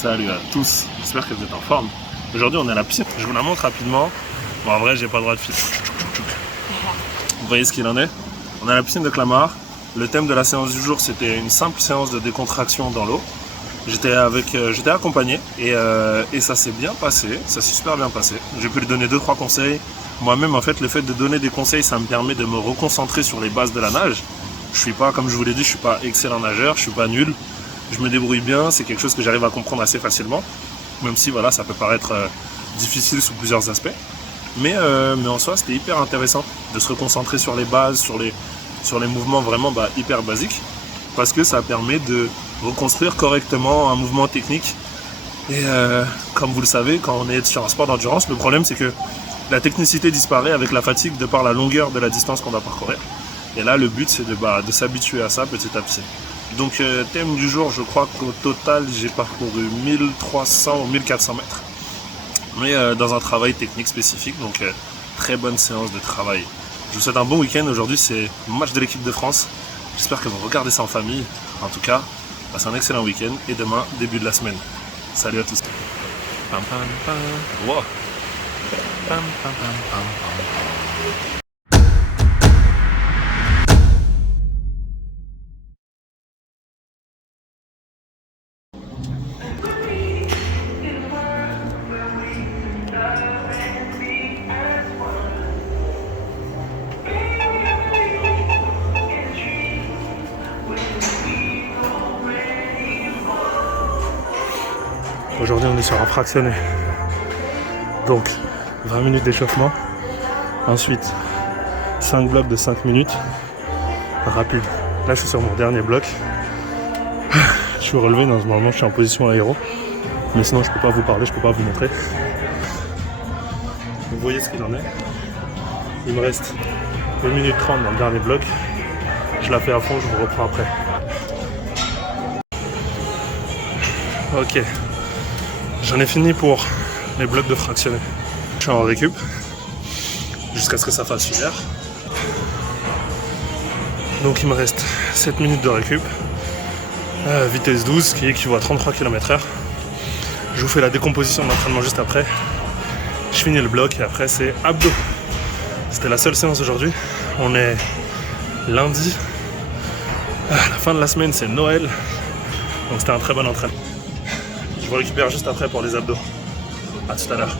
Salut à tous, j'espère que vous êtes en forme. Aujourd'hui on est à la piscine, je vous la montre rapidement. Bon en vrai j'ai pas le droit de filmer. Vous voyez ce qu'il en est. On est à la piscine de Clamart. Le thème de la séance du jour c'était une simple séance de décontraction dans l'eau. J'étais accompagné et ça s'est bien passé, ça s'est super bien passé. J'ai pu lui donner 2-3 conseils. Moi-même en fait le fait de donner des conseils ça me permet de me reconcentrer sur les bases de la nage. Je suis pas, comme je vous l'ai dit, je suis pas excellent nageur, je suis pas nul. Je me débrouille bien, c'est quelque chose que j'arrive à comprendre assez facilement. Même si voilà, ça peut paraître difficile sous plusieurs aspects. Mais en soi, c'était hyper intéressant de se reconcentrer sur les bases, sur les mouvements vraiment hyper basiques. Parce que ça permet de reconstruire correctement un mouvement technique. Et comme vous le savez, quand on est sur un sport d'endurance, le problème c'est que la technicité disparaît avec la fatigue de par la longueur de la distance qu'on doit parcourir. Et là, le but c'est de s'habituer à ça petit à petit. Donc thème du jour, je crois qu'au total j'ai parcouru 1300 ou 1400 mètres. Mais dans un travail technique spécifique, donc très bonne séance de travail. Je vous souhaite un bon week-end, aujourd'hui c'est le match de l'équipe de France. J'espère que vous regardez ça en famille. En tout cas, passez un excellent week-end et demain, début de la semaine. Salut à tous. Pam, pam, pam. Wow. Pam, pam, pam, pam, pam. Aujourd'hui on est sur un fractionné. Donc 20 minutes d'échauffement. Ensuite 5 blocs de 5 minutes. Rapide. Là je suis sur mon dernier bloc. Je suis relevé, normalement je suis en position aéro. Mais sinon je peux pas vous parler, je peux pas vous montrer. Vous voyez ce qu'il en est. Il me reste 1 minute 30 dans le dernier bloc. Je la fais à fond, je vous reprends après. Ok. J'en ai fini pour les blocs de fractionné. Je suis en récup jusqu'à ce que ça fasse 1 heure. Donc il me reste 7 minutes de récup. Vitesse 12 qui équivaut à 33 km/h. Je vous fais la décomposition de l'entraînement juste après. Je finis le bloc et après c'est abdos. C'était la seule séance aujourd'hui. On est lundi. La fin de la semaine c'est Noël. Donc c'était un très bon entraînement. Je vous récupère juste après pour les abdos. A tout à l'heure.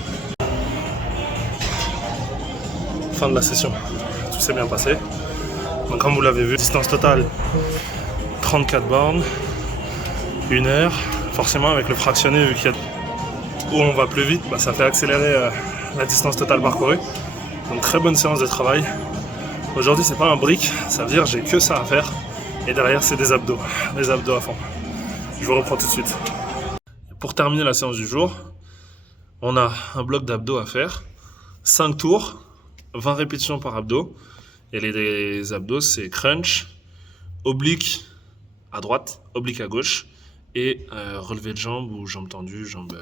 Fin de la session. Tout s'est bien passé. Donc comme vous l'avez vu, distance totale 34 bornes, 1 heure. Forcément avec le fractionné, vu qu'il y a où on va plus vite, ça fait accélérer la distance totale parcourue. Donc très bonne séance de travail. Aujourd'hui c'est pas un brick, ça veut dire j'ai que ça à faire. Et derrière c'est des abdos. Les abdos à fond. Je vous reprends tout de suite. Pour terminer la séance du jour, on a un bloc d'abdos à faire, 5 tours, 20 répétitions par abdos. Et les abdos, c'est crunch, oblique à droite, oblique à gauche, et relevé de jambes ou jambes tendues, jambes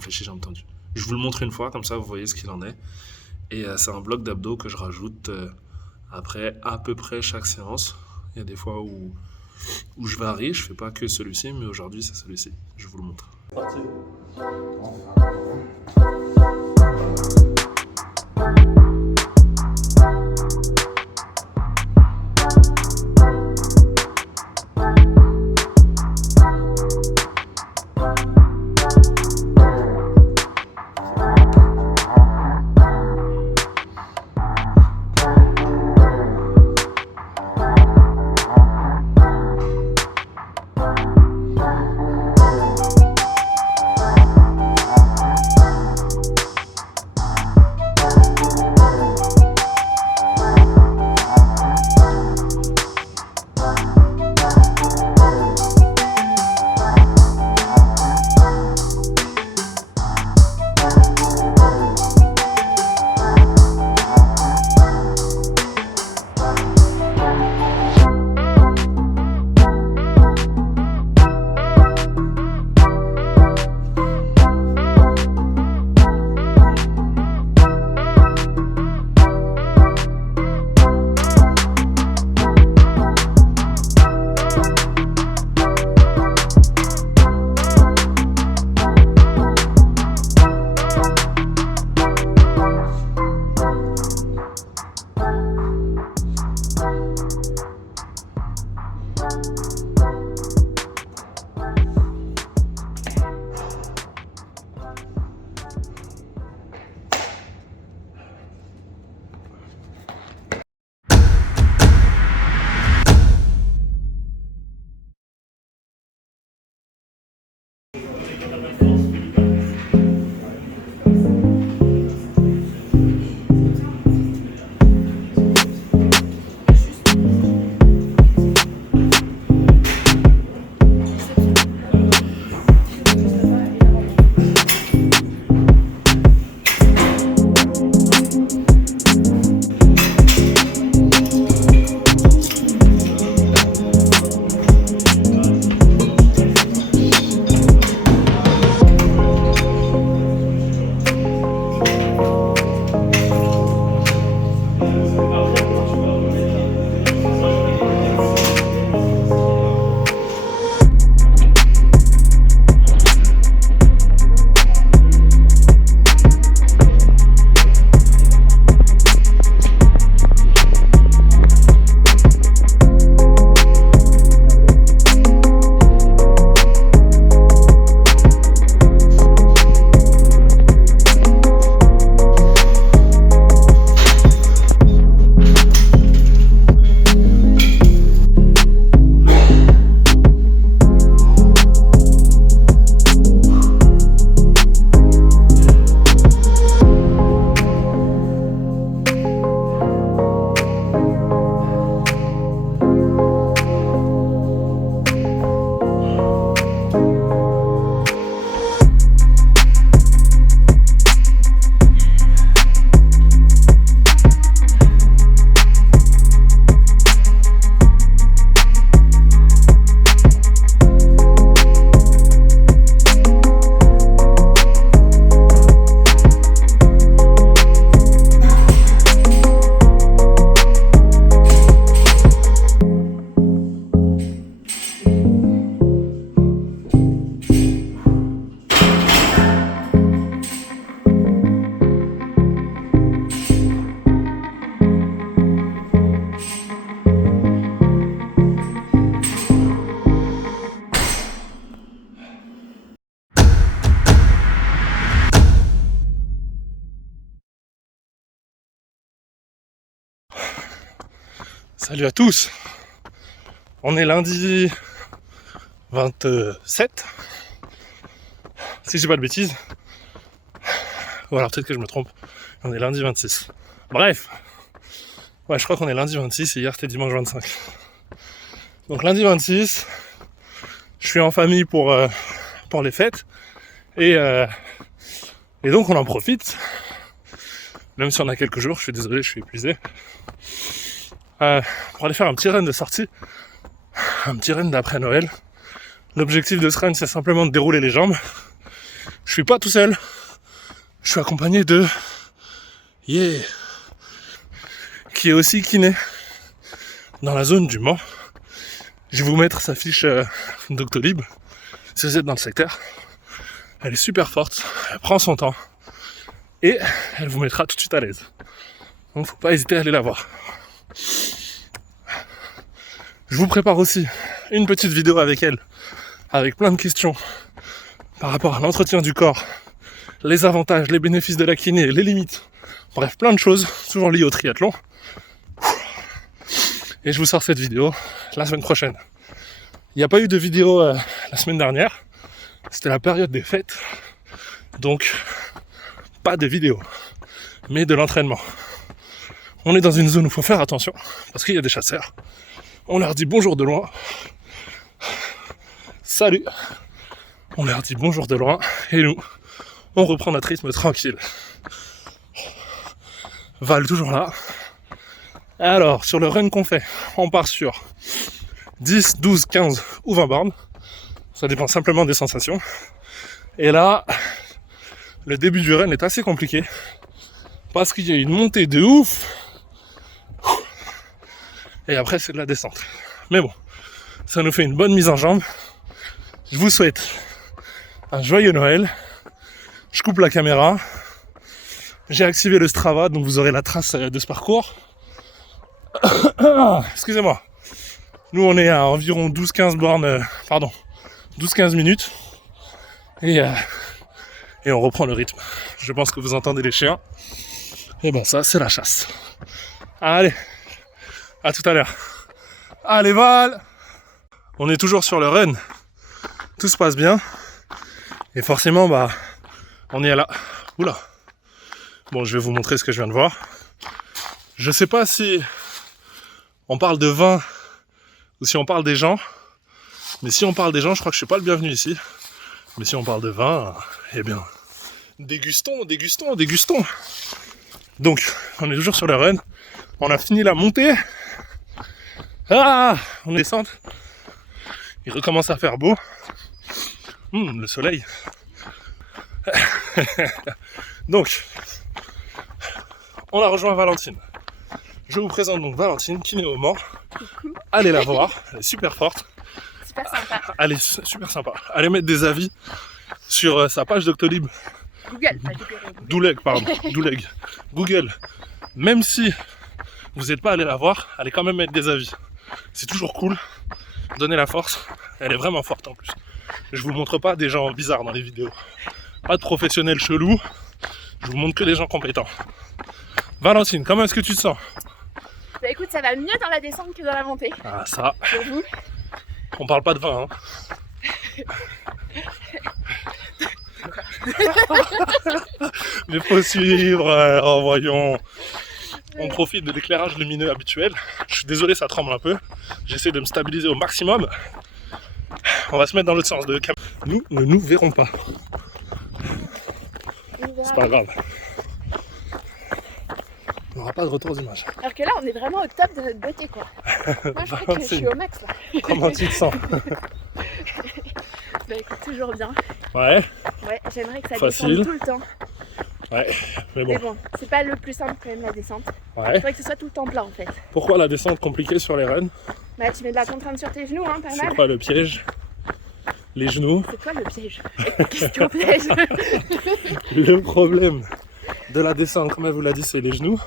fléchies, jambes tendues. Je vous le montre une fois, comme ça vous voyez ce qu'il en est. Et c'est un bloc d'abdos que je rajoute après à peu près chaque séance. Il y a des fois où je varie, je fais pas que celui-ci, mais aujourd'hui c'est celui-ci. Je vous le montre. Salut à tous. On est lundi 27, si je dis pas de bêtises. Ou alors peut-être que je me trompe. On est lundi 26. Bref. Ouais, je crois qu'on est lundi 26 et hier c'était dimanche 25. Donc lundi 26, je suis en famille pour les fêtes. Et donc on en profite. Même si on a quelques jours, je suis désolé, je suis épuisé. Pour aller faire un petit run de sortie. Un petit run d'après Noël. L'objectif de ce run, c'est simplement de dérouler les jambes. Je suis pas tout seul. Je suis accompagné de qui est aussi kiné dans la zone du Mans. Je vais vous mettre sa fiche Doctolib si vous êtes dans le secteur. Elle est super forte, elle prend son temps et elle vous mettra tout de suite à l'aise. Donc faut pas hésiter à aller la voir. Je vous prépare aussi une petite vidéo avec elle, avec plein de questions par rapport à l'entretien du corps, les avantages, les bénéfices de la kiné, les limites, bref plein de choses, toujours liées au triathlon. Et je vous sors cette vidéo la semaine prochaine. Il n'y a pas eu de vidéo la semaine dernière, c'était la période des fêtes, donc pas de vidéo, mais de l'entraînement. On est dans une zone où il faut faire attention, parce qu'il y a des chasseurs. On leur dit bonjour de loin. Salut. On leur dit bonjour de loin, et nous, on reprend notre rythme tranquille. Val toujours là. Alors, sur le run qu'on fait, on part sur 10, 12, 15 ou 20 bornes. Ça dépend simplement des sensations. Et là, le début du run est assez compliqué. Parce qu'il y a une montée de ouf. Et après, c'est de la descente. Mais bon, ça nous fait une bonne mise en jambe. Je vous souhaite un joyeux Noël. Je coupe la caméra. J'ai activé le Strava, donc vous aurez la trace de ce parcours. Excusez-moi. Nous, on est à environ 12-15 bornes, 12-15 minutes. Et on reprend le rythme. Je pense que vous entendez les chiens. Et bon, ça, c'est la chasse. Allez, à tout à l'heure. Allez, Val! On est toujours sur le run. Tout se passe bien. Et forcément, on est là. Oula. Bon, je vais vous montrer ce que je viens de voir. Je sais pas si on parle de vin ou si on parle des gens. Mais si on parle des gens, je crois que je suis pas le bienvenu ici. Mais si on parle de vin, eh bien, dégustons. Donc, on est toujours sur le run. On a fini la montée. On descend. Il recommence à faire beau. Le soleil. Donc, on a rejoint Valentine. Je vous présente donc Valentine, kiné au Mans. Coucou. Allez la voir, elle est super forte. Super sympa. Elle est super sympa. Allez mettre des avis sur sa page Doctolib. Google, pas Google. Douleg. Google. Même si vous n'êtes pas allé la voir, allez quand même mettre des avis. C'est toujours cool. Donnez la force. Elle est vraiment forte en plus. Je vous montre pas des gens bizarres dans les vidéos. Pas de professionnels chelous. Je vous montre que des gens compétents. Valentine, comment est-ce que tu te sens? Bah écoute, ça va mieux dans la descente que dans la montée. Ah ça, Pour vous. on parle pas de vin, hein. Mais faut suivre, voyons. On profite de l'éclairage lumineux habituel. Je suis désolé, ça tremble un peu. J'essaie de me stabiliser au maximum. On va se mettre dans l'autre sens de cam. Nous ne nous verrons pas. C'est pas grave. On n'aura pas de retour d'image. Alors que là, on est vraiment au top de notre beauté, quoi. Moi, je crois que je suis au max, là. Comment tu te sens? Bah écoute, toujours bien. Ouais, Ouais, j'aimerais que ça Facile. descende tout le temps. ouais, mais Mais bon. bon, c'est pas le plus simple quand même, la descente. Il Ouais. faudrait que ce soit tout le temps plat, en fait. Pourquoi la descente compliquée sur les runs? Bah tu mets de la contrainte sur tes genoux, hein, pas C'est mal. quoi le piège? Les genoux. C'est quoi le piège? Question piège. Le problème de la descente, comme elle vous l'a dit, c'est les genoux.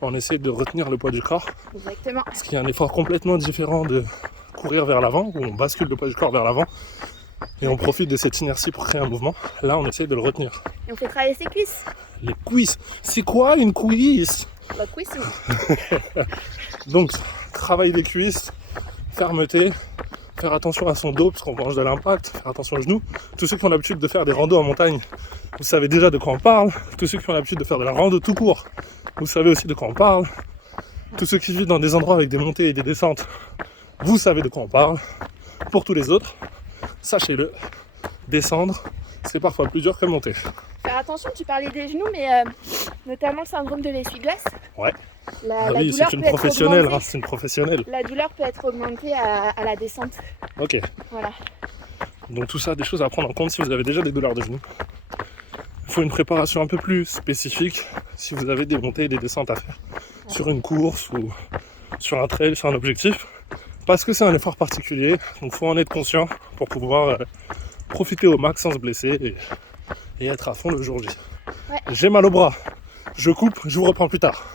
On essaie de retenir le poids du corps. Exactement. Parce qu'il y a un effort complètement différent de courir vers l'avant, où on bascule le poids du corps vers l'avant. Et on profite de cette inertie pour créer un mouvement. Là, on essaie de le retenir. Et on fait travailler ses cuisses. Les cuisses. C'est quoi une cuisse? La cuisine. Donc, travail des cuisses, fermeté, faire attention à son dos parce qu'on mange de l'impact, faire attention aux genoux. Tous ceux qui ont l'habitude de faire des randos en montagne, vous savez déjà de quoi on parle. Tous ceux qui ont l'habitude de faire de la rando tout court, vous savez aussi de quoi on parle. Tous ceux qui vivent dans des endroits avec des montées et des descentes, vous savez de quoi on parle. Pour tous les autres, sachez-le, descendre, c'est parfois plus dur que monter. Faire attention, tu parlais des genoux, mais notamment le syndrome de l'essuie-glace. Ouais. La oui, douleur c'est une peut être professionnelle, augmentée. hein, c'est une professionnelle. La douleur peut être augmentée à la descente. Ok. Voilà. Donc tout ça, des choses à prendre en compte si vous avez déjà des douleurs de genoux. Il faut une préparation un peu plus spécifique si vous avez des montées et des descentes à faire sur une course ou sur un trail, sur un objectif. Parce que c'est un effort particulier, donc il faut en être conscient pour pouvoir profiter au max sans se blesser et être à fond le jour J. Ouais. J'ai mal au bras, je coupe, je vous reprends plus tard.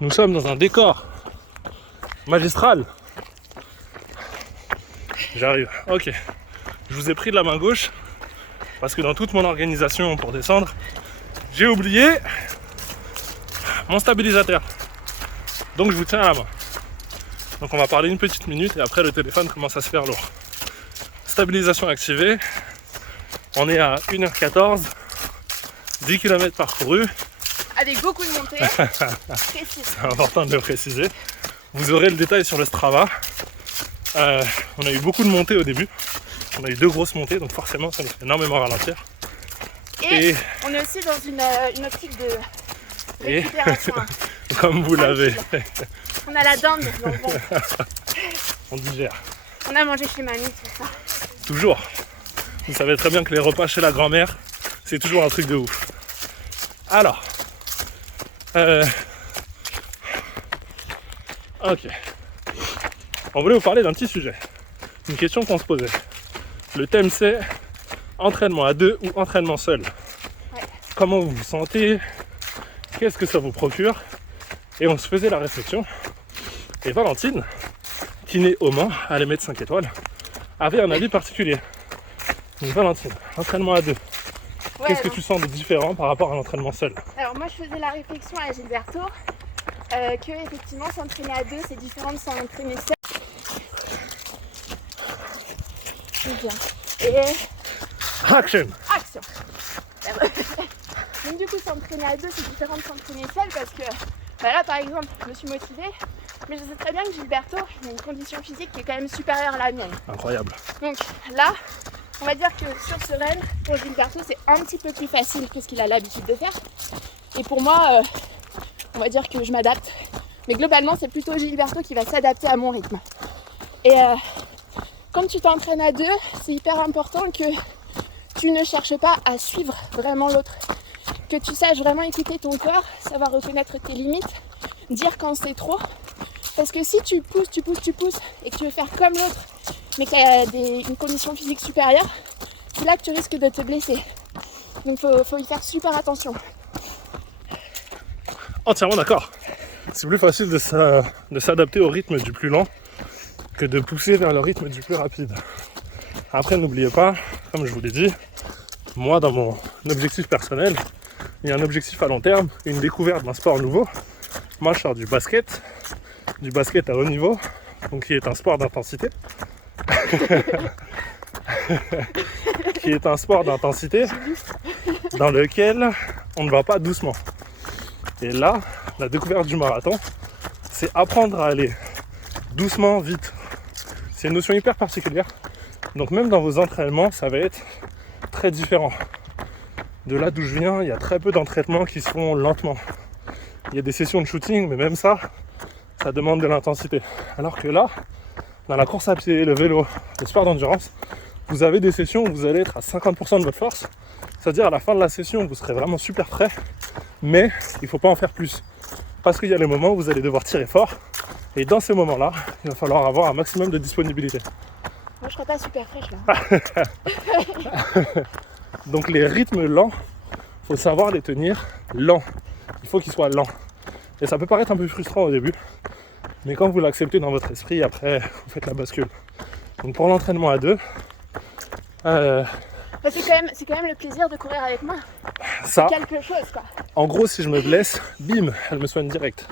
Nous sommes dans un décor magistral. J'arrive, ok. Je vous ai pris de la main gauche parce que dans toute mon organisation pour descendre, j'ai oublié mon stabilisateur. Donc je vous tiens à la main. Donc on va parler une petite minute et après le téléphone commence à se faire lourd. Stabilisation activée. On est à 1h14, 10 km parcourus. Avec beaucoup de montées. Précis. C'est important de le préciser. Vous aurez le détail sur le Strava. On a eu beaucoup de montées au début. On a eu 2 grosses montées, donc forcément ça nous fait énormément ralentir. Et on est aussi dans une optique de récupération. Comme vous l'avez, On a la dinde dans le ventre. on digère. On a mangé chez mamie, tout ça. Toujours. Vous savez très bien que les repas chez la grand-mère, c'est toujours un truc de ouf. Alors, ok. On voulait vous parler d'un petit sujet. Une question qu'on se posait. Le thème c'est entraînement à 2 ou entraînement seul. Ouais. Comment vous vous sentez? Qu'est-ce que ça vous procure? Et on se faisait la réflexion. Et Valentine, qui naît au Mans, à l'Émet 5 étoiles, avait un avis particulier. Donc Valentine, entraînement à 2. Ouais, Qu'est-ce que non. tu sens de différent par rapport à l'entraînement seul? Alors moi je faisais la réflexion à Gilberto que effectivement s'entraîner à 2 c'est différent de s'entraîner seul. C'est bien. Et Action! action. Donc du coup s'entraîner à 2 c'est différent de s'entraîner seul parce que bah là par exemple je me suis motivée mais je sais très bien que Gilberto il a une condition physique qui est quand même supérieure à la mienne. Incroyable. Donc là on va dire que sur ce run pour Gilberto c'est un petit peu plus facile que ce qu'il a l'habitude de faire. Et pour moi on va dire que je m'adapte. Mais globalement c'est plutôt Gilberto qui va s'adapter à mon rythme. Et quand tu t'entraînes à 2, c'est hyper important que tu ne cherches pas à suivre vraiment l'autre. Que tu saches vraiment écouter ton corps, savoir reconnaître tes limites, dire quand c'est trop. Parce que si tu pousses et que tu veux faire comme l'autre, mais que tu as une condition physique supérieure, c'est là que tu risques de te blesser. Donc faut y faire super attention. Entièrement d'accord. C'est plus facile de s'adapter au rythme du plus lent que de pousser vers le rythme du plus rapide. Après, n'oubliez pas, comme je vous l'ai dit, moi dans mon objectif personnel, il y a un objectif à long terme, une découverte d'un sport nouveau. Moi je sors du basket à haut niveau, donc qui est un sport d'intensité. Qui est un sport d'intensité dans lequel on ne va pas doucement. Et là, la découverte du marathon, c'est apprendre à aller doucement, vite. C'est une notion hyper particulière. Donc même dans vos entraînements, ça va être très différent. De là d'où je viens, il y a très peu d'entraînements qui se font lentement. Il y a des sessions de shooting, mais même ça demande de l'intensité. Alors que là, dans la course à pied, le vélo, le sport d'endurance, vous avez des sessions où vous allez être à 50% de votre force. C'est-à-dire à la fin de la session, vous serez vraiment super frais, mais il ne faut pas en faire plus. Parce qu'il y a les moments où vous allez devoir tirer fort, et dans ces moments-là, il va falloir avoir un maximum de disponibilité. Moi je serais pas super fraîche là. Donc les rythmes lents, il faut savoir les tenir lents. Il faut qu'ils soient lents. Et ça peut paraître un peu frustrant au début, mais quand vous l'acceptez dans votre esprit, après vous faites la bascule. Donc pour l'entraînement à 2, Enfin, c'est quand même le plaisir de courir avec moi. Ça, Quelque chose, quoi. en gros, si je me blesse, bim, elle me soigne direct.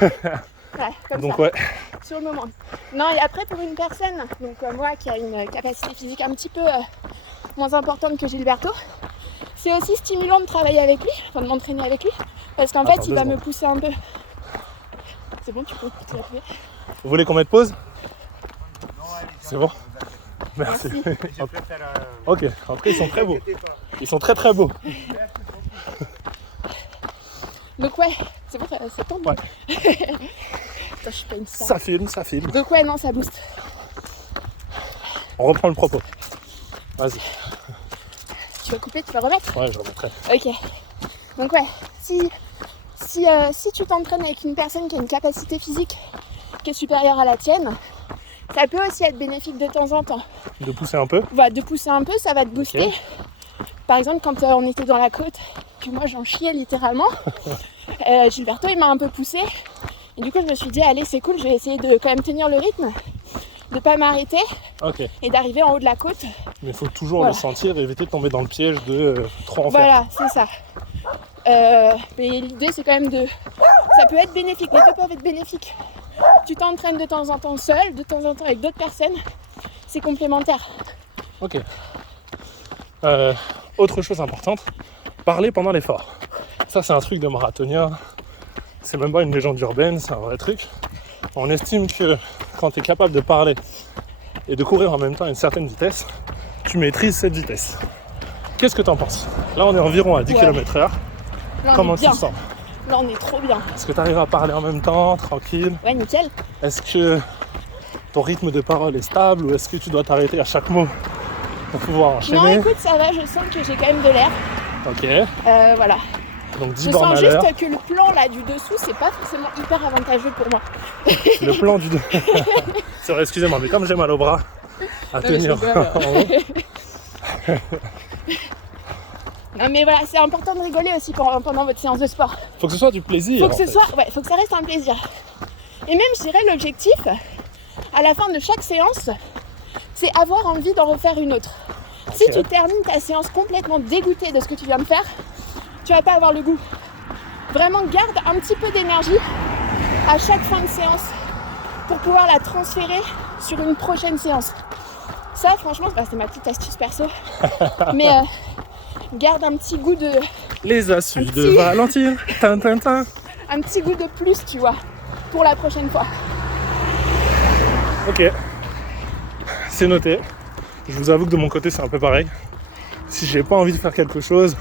Ouais, comme Donc ça, ouais, sur le moment. Non, et après, pour une personne, donc moi qui a une capacité physique un petit peu moins importante que Gilberto, c'est aussi stimulant de travailler avec lui, enfin de m'entraîner avec lui, parce qu'en fait, Attends, il va 2 me secondes. pousser un peu. C'est bon, tu peux appuyer. vous voulez qu'on mette pause? C'est bon? Merci. Ok, en tout cas, ils sont très beaux. Ils sont très très beaux. Donc ouais, c'est bon, ça tombe. Ouais. Attends, je suis pas une star. Ça filme. Donc ouais, non, ça booste. On reprend le propos. Vas-y. Tu vas couper, tu vas remettre. Ouais, je remettrai. Ok. Donc ouais, si tu t'entraînes avec une personne qui a une capacité physique qui est supérieure à la tienne, ça peut aussi être bénéfique de temps en temps. De pousser un peu. Va te pousser un peu, ça va te booster. Ok. Par exemple, quand on était dans la côte, que moi j'en chiais littéralement, Gilberto il m'a un peu poussé. Et du coup, je me suis dit, allez, c'est cool, je vais essayer de quand même tenir le rythme, de pas m'arrêter Ok. et d'arriver en haut de la côte. Mais il faut toujours Voilà. le sentir et éviter de tomber dans le piège de trop en faire. Voilà, c'est ça. Mais l'idée, c'est quand même de... Ça peut être bénéfique, les deux peuvent être bénéfiques. Tu t'entraînes de temps en temps seul, de temps en temps avec d'autres personnes. C'est complémentaire. Ok. Autre chose importante, parler pendant l'effort. Ça, c'est un truc de marathonien. C'est même pas une légende urbaine, c'est un vrai truc. On estime que quand tu es capable de parler et de courir en même temps à une certaine vitesse, tu maîtrises cette vitesse. Qu'est-ce que tu en penses? Là, on est environ à 10 Ouais. km/h. Là, on Comment est tu bien. te sens? Là, on est trop bien. Est-ce que tu arrives à parler en même temps, tranquille? Ouais, nickel. Est-ce que ton rythme de parole est stable ou est-ce que tu dois t'arrêter à chaque mot pour pouvoir Non, enchaîner? écoute, ça va, je sens que j'ai quand même de l'air. Ok, Voilà. donc 10 Je bornes sens à l'heure. juste que le plan là du dessous, c'est pas forcément hyper avantageux pour moi. Le plan du... C'est vrai, excusez-moi, mais comme j'ai mal au bras à Non, mais tenir je rigole. en haut. Non mais voilà, c'est important de rigoler aussi pendant votre séance de sport. Faut que ce soit du plaisir. Faut que en ce fait. soit, ouais, faut que ça reste un plaisir. Et même, je dirais, l'objectif, à la fin de chaque séance, c'est avoir envie d'en refaire une autre. Si Ok. tu termines ta séance complètement dégoûté de ce que tu viens de faire, tu vas pas avoir le goût. Vraiment, garde un petit peu d'énergie à chaque fin de séance pour pouvoir la transférer sur une prochaine séance. Ça, franchement, c'est ma petite astuce perso. Mais garde un petit goût de... Les astuces Un de petit- Valentine. Tin, tin, tin. un petit goût de plus, tu vois, pour la prochaine fois. Ok, c'est noté. Je vous avoue que de mon côté, c'est un peu pareil. Si j'ai pas envie de faire quelque chose,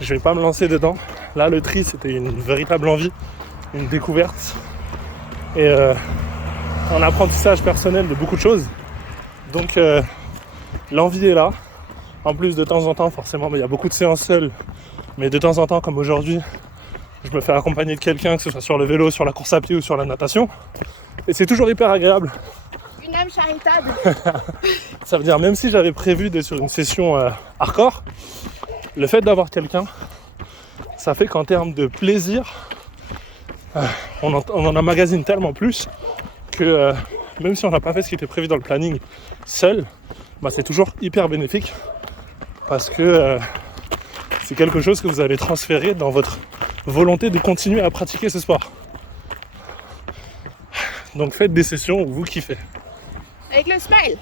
je vais pas me lancer dedans. Là, le tri, c'était une véritable envie, une découverte et un apprentissage personnel de beaucoup de choses. Donc, l'envie est là. En plus, de temps en temps, forcément, il y a beaucoup de séances seules. Mais de temps en temps, comme aujourd'hui, je me fais accompagner de quelqu'un, que ce soit sur le vélo, sur la course à pied ou sur la natation. Et c'est toujours hyper agréable. Une âme charitable. Ça veut dire, même si j'avais prévu d'être sur une session hardcore, le fait d'avoir quelqu'un, ça fait qu'en termes de plaisir, on en emmagasine tellement plus que même si on n'a pas fait ce qui était prévu dans le planning seul, bah, c'est toujours hyper bénéfique parce que c'est quelque chose que vous allez transférer dans votre volonté de continuer à pratiquer ce sport. Donc faites des sessions où vous kiffez. Avec le smile.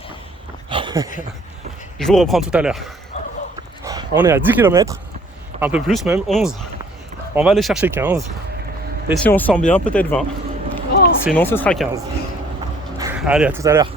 Je vous reprends tout à l'heure. On est à 10 km, un peu plus même, 11. On va aller chercher 15. Et si on se sent bien, peut-être 20. Oh. Sinon, ce sera 15. Allez, à tout à l'heure.